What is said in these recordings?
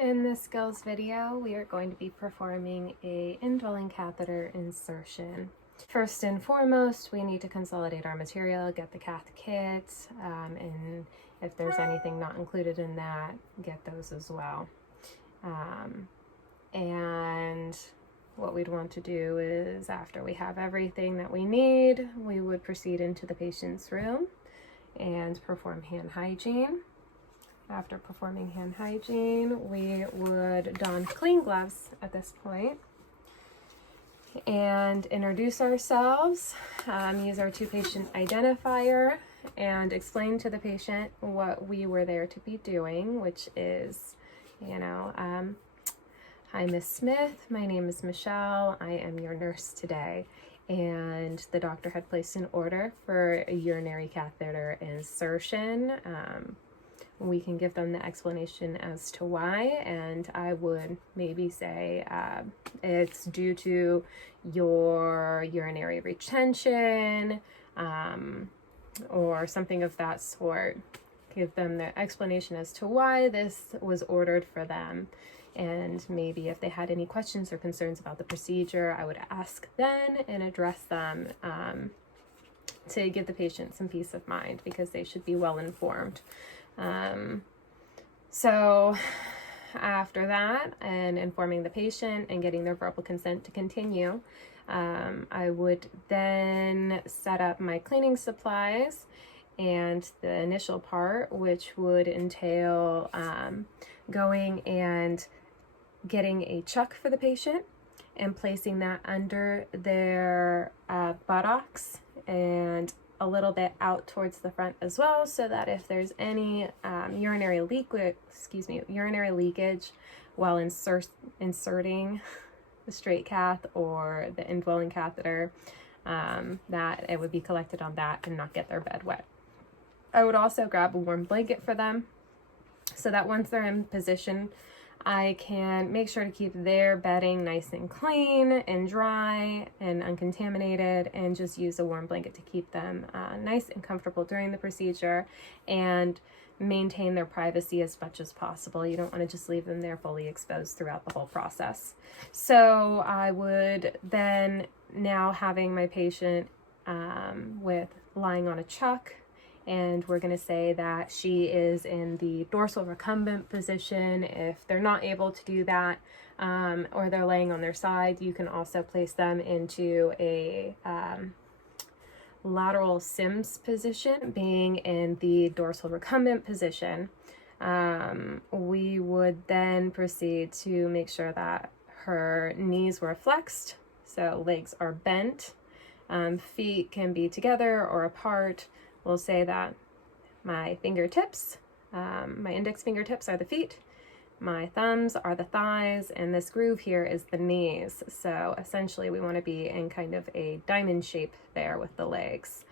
In this skills video, we are going to be performing a indwelling catheter insertion. First and foremost, we need to consolidate our material, get the cath kit, and if there's anything not included in that, get those as well. And what we'd want to do is, after we have everything that we need, we would proceed into the patient's room and perform hand hygiene. After performing hand hygiene, we would don clean gloves at this point and introduce ourselves, use our two-patient identifier, and explain to the patient what we were there to be doing, which is, hi, Miss Smith, my name is Michelle, I am your nurse today. And the doctor had placed an order for a urinary catheter insertion. We can give them the explanation as to why, and I would maybe say it's due to your urinary retention or something of that sort. Give them the explanation as to why this was ordered for them, and maybe if they had any questions or concerns about the procedure, I would ask then and address them to give the patient some peace of mind, because they should be well informed. So after that, and informing the patient and getting their verbal consent to continue, I would then set up my cleaning supplies and the initial part, which would entail going and getting a chuck for the patient and placing that under their buttocks and a little bit out towards the front as well, so that if there's any urinary leakage while inserting the straight cath or the indwelling catheter, that it would be collected on that and not get their bed wet. I would also grab a warm blanket for them, so that once they're in position, I can make sure to keep their bedding nice and clean and dry and uncontaminated, and just use a warm blanket to keep them nice and comfortable during the procedure and maintain their privacy as much as possible. You don't want to just leave them there fully exposed throughout the whole process. So I would then, now having my patient with lying on a chuck, and we're going to say that she is in the dorsal recumbent position. If they're not able to do that, or they're laying on their side, you can also place them into a lateral Sims position. Being in the dorsal recumbent position, we would then proceed to make sure that her knees were flexed, so legs are bent, feet can be together or apart. We'll say that my fingertips, my index fingertips are the feet, my thumbs are the thighs, and this groove here is the knees. So essentially we want to be in kind of a diamond shape there with the legs.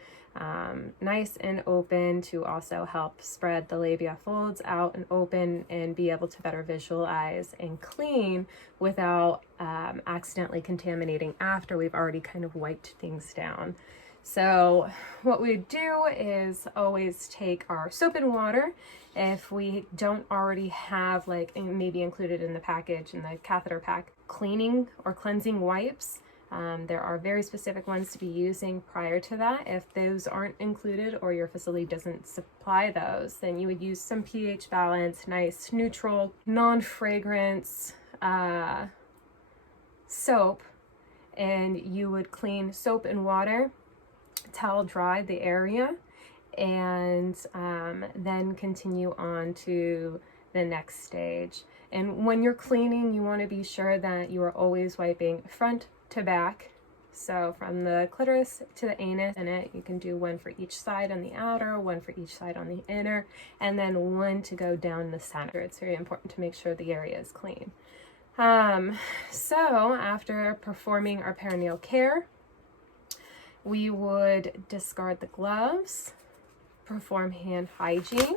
Nice and open to also help spread the labia folds out and open and be able to better visualize and clean without accidentally contaminating after we've already kind of wiped things down. So what we do is always take our soap and water. If we don't already have, like maybe included in the package, in the catheter pack, cleaning or cleansing wipes, there are very specific ones to be using prior to that. If those aren't included or your facility doesn't supply those, then you would use some pH balance, nice neutral, non-fragrance soap, and you would clean soap and water, towel dry the area, and then continue on to the next stage. And when you're cleaning, you want to be sure that you are always wiping front to back. So from the clitoris to the anus in it, you can do one for each side on the outer, one for each side on the inner, and then one to go down the center. It's very important to make sure the area is clean. So after performing our perineal care, we would discard the gloves, perform hand hygiene.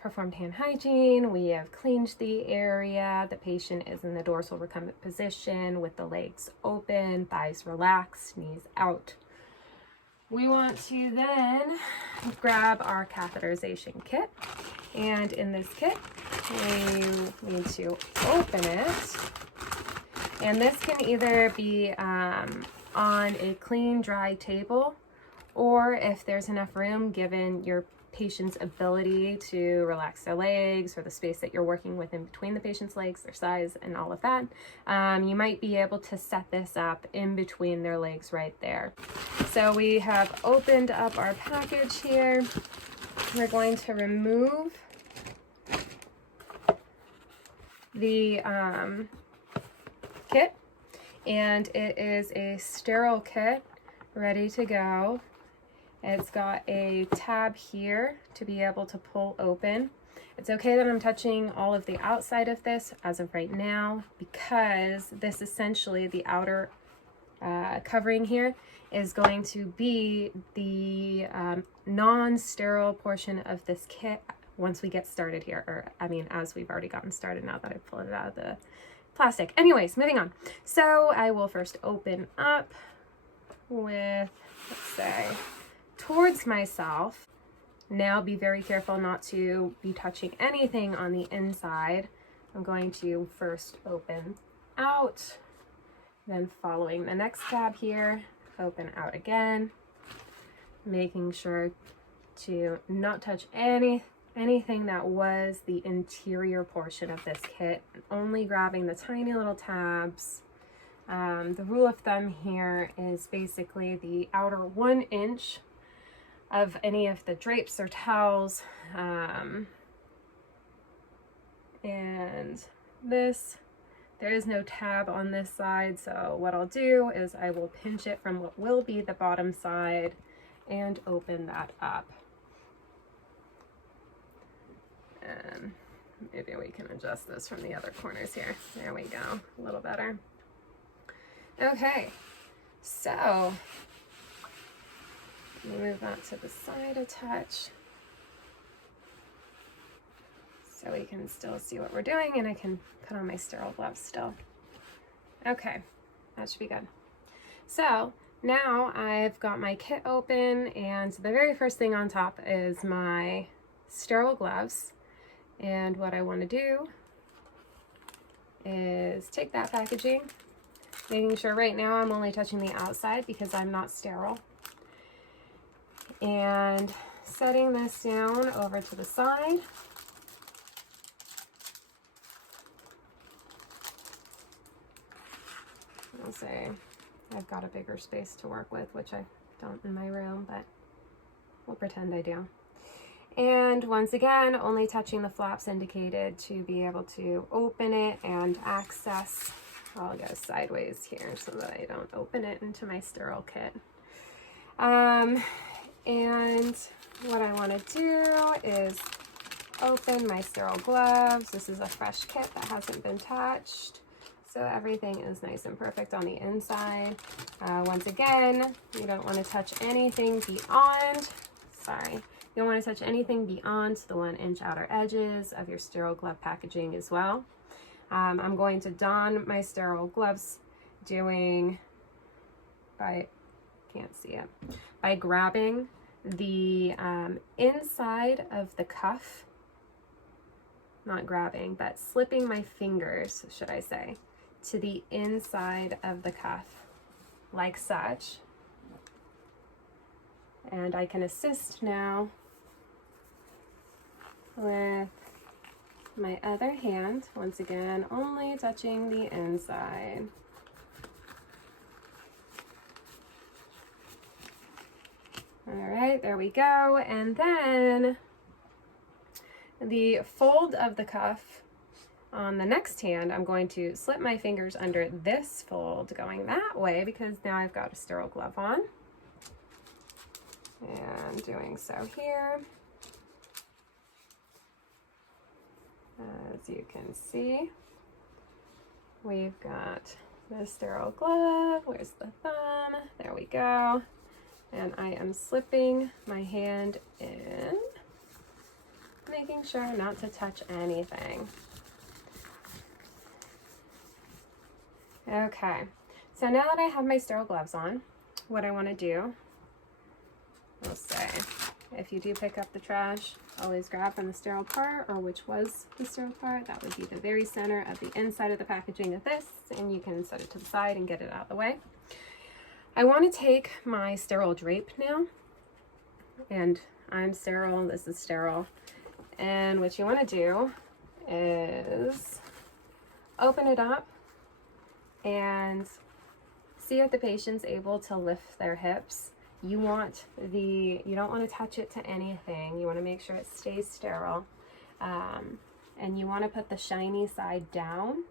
Performed hand hygiene, we have cleaned the area. The patient is in the dorsal recumbent position with the legs open, thighs relaxed, knees out. We want to then grab our catheterization kit And in this kit, we need to open it. And this can either be on a clean, dry table, or if there's enough room, given your patient's ability to relax their legs or the space that you're working with in between the patient's legs, their size, and all of that, you might be able to set this up in between their legs right there. So we have opened up our package here. We're going to remove the kit, and it is a sterile kit ready to go. It's got a tab here to be able to pull open. It's okay that I'm touching all of the outside of this as of right now, because this essentially, the outer covering here, is going to be the non-sterile portion of this kit once we get started here, or I mean, as we've already gotten started now that I've pulled it out of the plastic. Anyways, moving on. So I will first open up with, let's say, towards myself. Now be very careful not to be touching anything on the inside. I'm going to first open out, then following the next tab here, open out again, making sure to not touch anything that was the interior portion of this kit, only grabbing the tiny little tabs. The rule of thumb here is basically the outer 1 inch of any of the drapes or towels, and this, there is no tab on this side, so what I'll do is I will pinch it from what will be the bottom side and open that up. And maybe we can adjust this from the other corners here. There we go, a little better. Okay, so move that to the side a touch so we can still see what we're doing, and I can put on my sterile gloves still. Okay, that should be good. So now I've got my kit open, and the very first thing on top is my sterile gloves. And what I want to do is take that packaging, making sure right now I'm only touching the outside because I'm not sterile, and setting this down over to the side. I'll say I've got a bigger space to work with, which I don't in my room, but we'll pretend I do. And once again, only touching the flaps indicated to be able to open it and access. I'll go sideways here so that I don't open it into my sterile kit. And what I want to do is open my sterile gloves. This is a fresh kit that hasn't been touched, so everything is nice and perfect on the inside. Once again, you don't want to touch anything beyond, you don't want to touch anything beyond the 1 inch outer edges of your sterile glove packaging as well. I'm going to don my sterile gloves by grabbing the inside of the cuff, not grabbing, but slipping my fingers, should I say, to the inside of the cuff, like such. And I can assist now with my other hand, once again, only touching the inside. All right, there we go. And then the fold of the cuff on the next hand, I'm going to slip my fingers under this fold going that way, because now I've got a sterile glove on. And doing so here. As you can see, we've got the sterile glove. Where's the thumb? There we go. And I am slipping my hand in, making sure not to touch anything. Okay, so now that I have my sterile gloves on, what I want to do, I'll say, if you do pick up the trash, always grab from the sterile part, or which was the sterile part. That would be the very center of the inside of the packaging of this, and you can set it to the side and get it out of the way. I want to take my sterile drape now, and I'm sterile, this is sterile. And what you want to do is open it up and see if the patient's able to lift their hips. You don't want to touch it to anything. You want to make sure it stays sterile. And you want to put the shiny side down,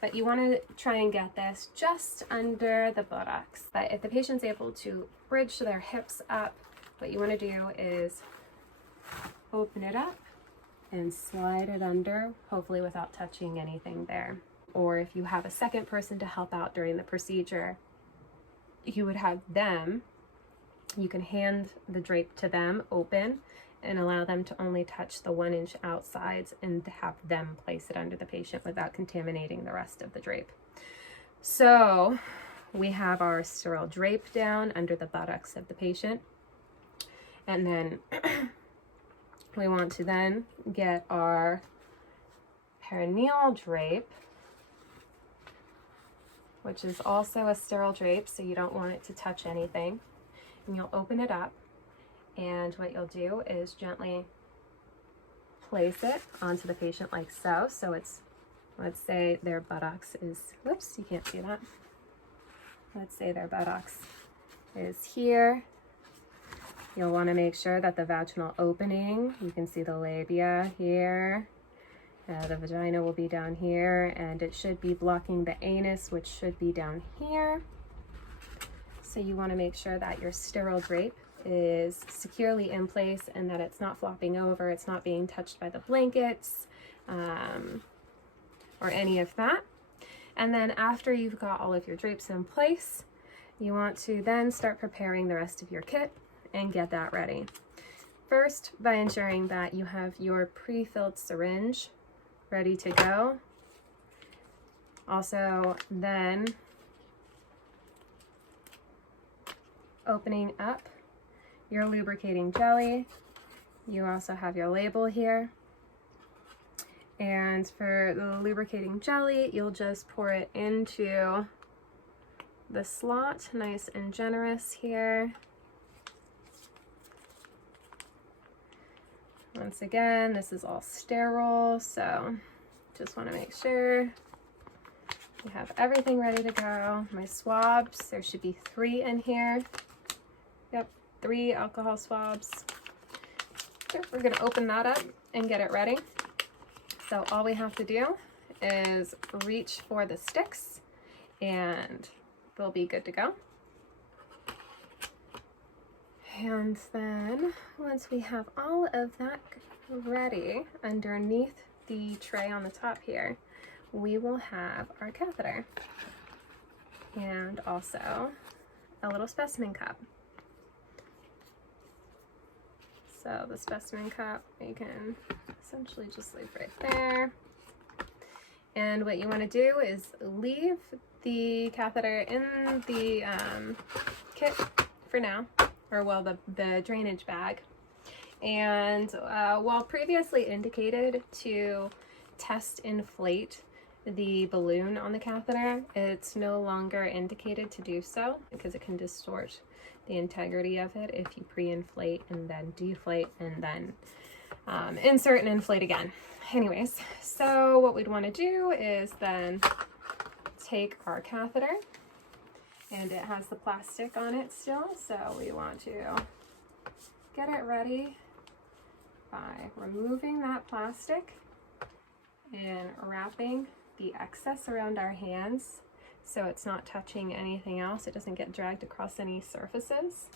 but you want to try and get this just under the buttocks. But if the patient's able to bridge their hips up, what you want to do is open it up and slide it under, hopefully without touching anything there. Or if you have a second person to help out during the procedure, you would have them, you can hand the drape to them open and allow them to only touch the 1-inch outsides and have them place it under the patient without contaminating the rest of the drape. So we have our sterile drape down under the buttocks of the patient. And then we want to then get our perineal drape, which is also a sterile drape, so you don't want it to touch anything. And you'll open it up, and what you'll do is gently place it onto the patient like so. So it's, let's say their buttocks is, whoops, you can't see that. Let's say their buttocks is here. You'll want to make sure that the vaginal opening, you can see the labia here. The vagina will be down here, and it should be blocking the anus, which should be down here. So you want to make sure that your sterile drape is securely in place and that it's not flopping over, it's not being touched by the blankets, or any of that. And then after you've got all of your drapes in place, you want to then start preparing the rest of your kit and get that ready. First, by ensuring that you have your pre-filled syringe ready to go. Also, then opening up your lubricating jelly. You also have your label here. And for the lubricating jelly, you'll just pour it into the slot, nice and generous here. Once again, this is all sterile, so just want to make sure you have everything ready to go. My swabs, there should be 3 in here. Yep, 3 alcohol swabs. Okay, we're going to open that up and get it ready. So all we have to do is reach for the sticks and they'll be good to go. And then once we have all of that ready underneath the tray on the top here, we will have our catheter and also a little specimen cup. So the specimen cup you can essentially just leave right there. And what you want to do is leave the catheter in the kit for now. Or well, the drainage bag. And while previously indicated to test inflate the balloon on the catheter, it's no longer indicated to do so because it can distort the integrity of it if you pre-inflate and then deflate and then insert and inflate again. Anyways, so what we'd want to do is then take our catheter, and it has the plastic on it still, so we want to get it ready by removing that plastic and wrapping the excess around our hands so it's not touching anything else. It doesn't get dragged across any surfaces.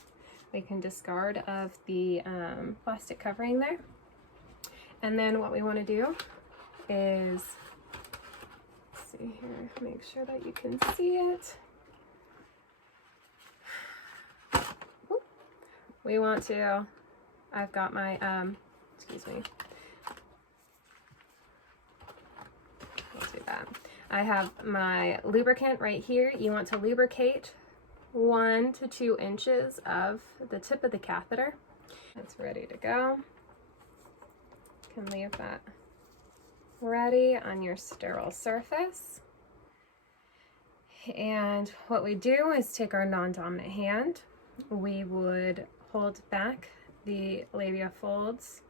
We can discard of the plastic covering there. And then what we want to do is, let's see here, make sure that you can see it. We want to, I've got my, excuse me. Let's do that. I have my lubricant right here. You want to lubricate 1 to 2 inches of the tip of the catheter. That's ready to go. You can leave that ready on your sterile surface. And what we do is take our non-dominant hand. We would hold back the labia folds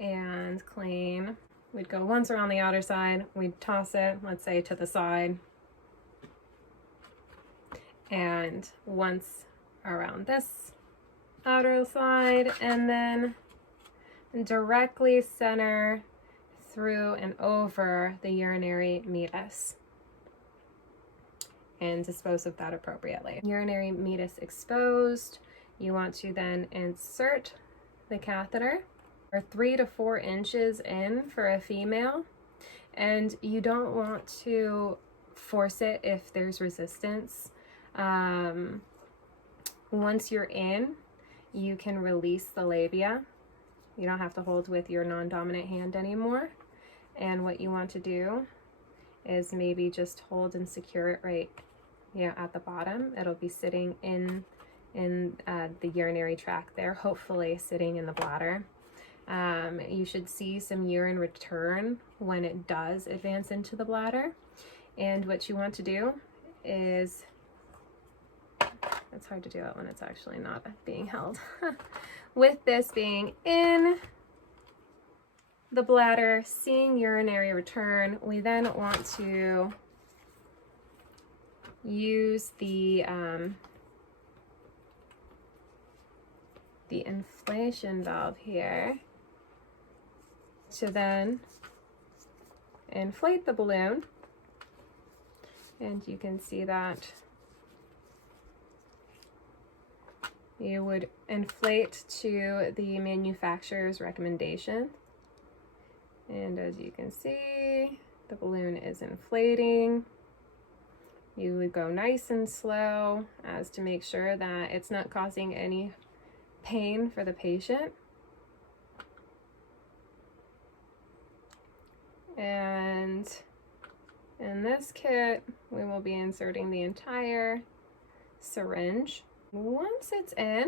and clean. We'd go once around the outer side. We'd toss it, let's say, to the side. And once around this outer side, and then directly center through and over the urinary meatus and dispose of that appropriately. Urinary meatus exposed, you want to then insert the catheter, or 3 to 4 inches in for a female, and you don't want to force it if there's resistance. Once you're in, you can release the labia. You don't have to hold with your non-dominant hand anymore. And what you want to do is maybe just hold and secure it right, at the bottom. It'll be sitting in the urinary tract there, hopefully sitting in the bladder. You should see some urine return when it does advance into the bladder. And what you want to do is, it's hard to do it when it's actually not being held. With this being in the bladder, seeing urinary return, we then want to use the inflation valve here to then inflate the balloon. And you can see that you would inflate to the manufacturer's recommendation. And as you can see, the balloon is inflating. You would go nice and slow as to make sure that it's not causing any pain for the patient. And in this kit, we will be inserting the entire syringe. Once it's in,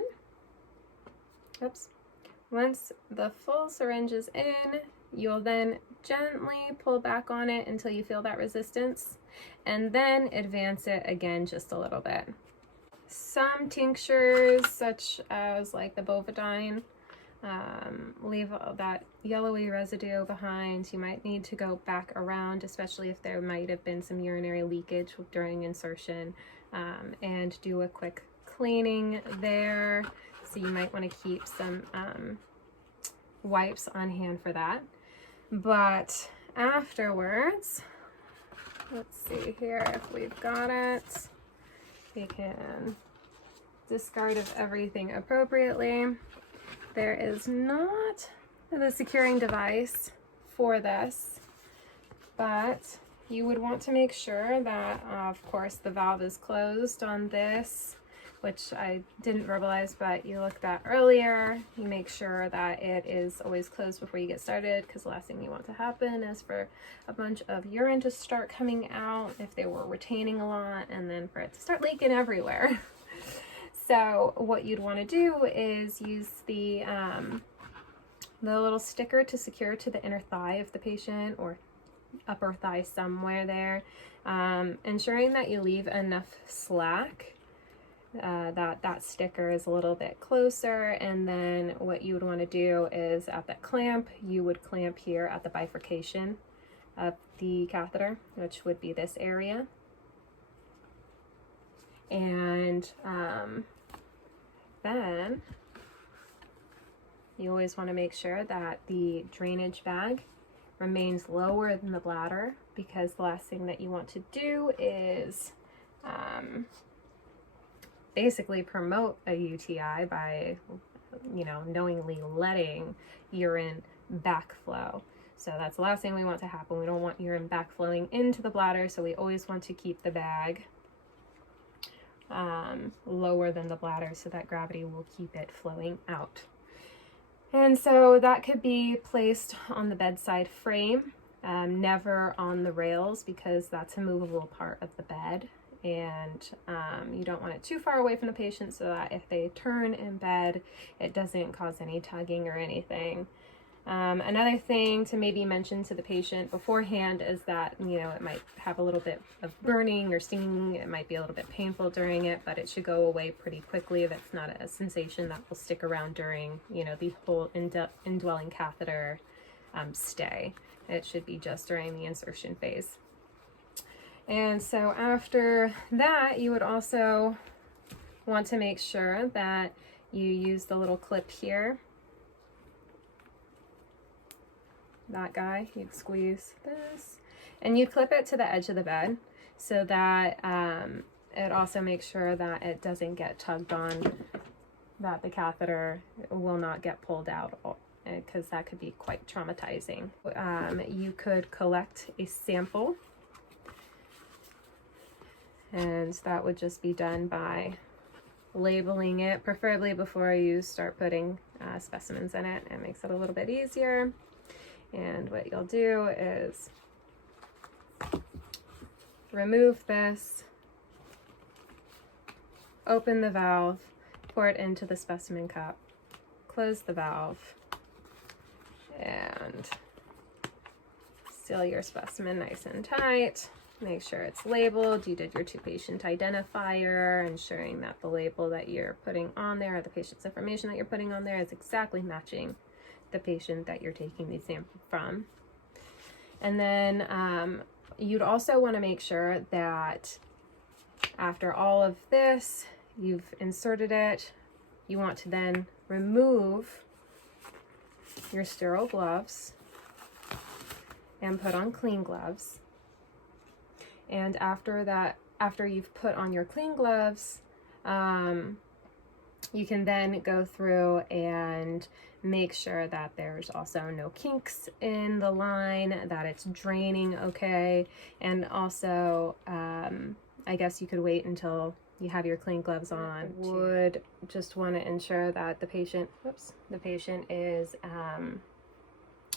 once the full syringe is in, you'll then gently pull back on it until you feel that resistance, and then advance it again just a little bit. Some tinctures, such as like the bovidine, leave that yellowy residue behind. You might need to go back around, especially if there might have been some urinary leakage during insertion, and do a quick cleaning there. So you might want to keep some wipes on hand for that. But afterwards, let's see here if we've got it. We can discard of everything appropriately. There is not the securing device for this, but you would want to make sure that, of course, the valve is closed on this, which I didn't verbalize, but you looked at earlier. You make sure that it is always closed before you get started, because the last thing you want to happen is for a bunch of urine to start coming out if they were retaining a lot, and then for it to start leaking everywhere. So what you'd want to do is use the little sticker to secure to the inner thigh of the patient, or upper thigh somewhere there, ensuring that you leave enough slack that sticker is a little bit closer. And then what you would want to do is at that clamp, you would clamp here at the bifurcation of the catheter, which would be this area. And then you always want to make sure that the drainage bag remains lower than the bladder, because the last thing that you want to do is basically promote a UTI by, knowingly letting urine backflow. So that's the last thing we want to happen. We don't want urine backflowing into the bladder, so we always want to keep the bag lower than the bladder so that gravity will keep it flowing out. And so that could be placed on the bedside frame, never on the rails, because that's a movable part of the bed, and you don't want it too far away from the patient so that if they turn in bed, it doesn't cause any tugging or anything. Another thing to maybe mention to the patient beforehand is that, it might have a little bit of burning or stinging. It might be a little bit painful during it, but it should go away pretty quickly. That's not a sensation that will stick around during, the whole indwelling catheter stay. It should be just during the insertion phase. And so after that, you would also want to make sure that you use the little clip here. That guy, you'd squeeze this and you'd clip it to the edge of the bed so that it also makes sure that it doesn't get tugged on, that the catheter will not get pulled out, because that could be quite traumatizing. You could collect a sample, and that would just be done by labeling it, preferably before you start putting specimens in it. It makes it a little bit easier. And what you'll do is remove this, open the valve, pour it into the specimen cup, close the valve, and seal your specimen nice and tight. Make sure it's labeled. You did your two-patient identifier, ensuring that the label that you're putting on there, or the patient's information that you're putting on there, is exactly matching the patient that you're taking the sample from. And then you'd also want to make sure that after all of this, you've inserted it, you want to then remove your sterile gloves and put on clean gloves. And after that, after you've put on your clean gloves, you can then go through and make sure that there's also no kinks in the line, that it's draining okay. And also, I guess you could wait until you have your clean gloves on. Would just want to ensure that the patient is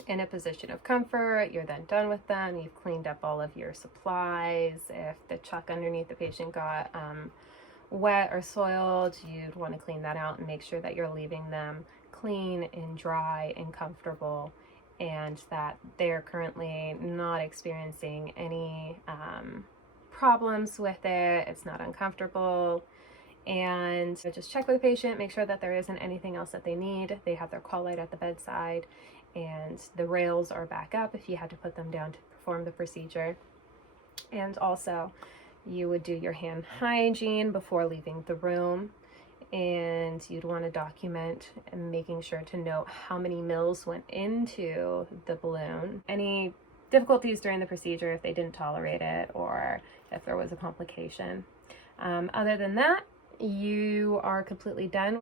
in a position of comfort. You're then done with them. You've cleaned up all of your supplies. If the chuck underneath the patient got wet or soiled, you'd want to clean that out and make sure that you're leaving them clean and dry and comfortable, and that they're currently not experiencing any problems with it. It's not uncomfortable. And just check with the patient, make sure that there isn't anything else that they need. They have their call light at the bedside, and the rails are back up if you had to put them down to perform the procedure. And also, you would do your hand hygiene before leaving the room, and you'd want to document and making sure to note how many mils went into the balloon. Any difficulties during the procedure, if they didn't tolerate it or if there was a complication. Other than that, you are completely done.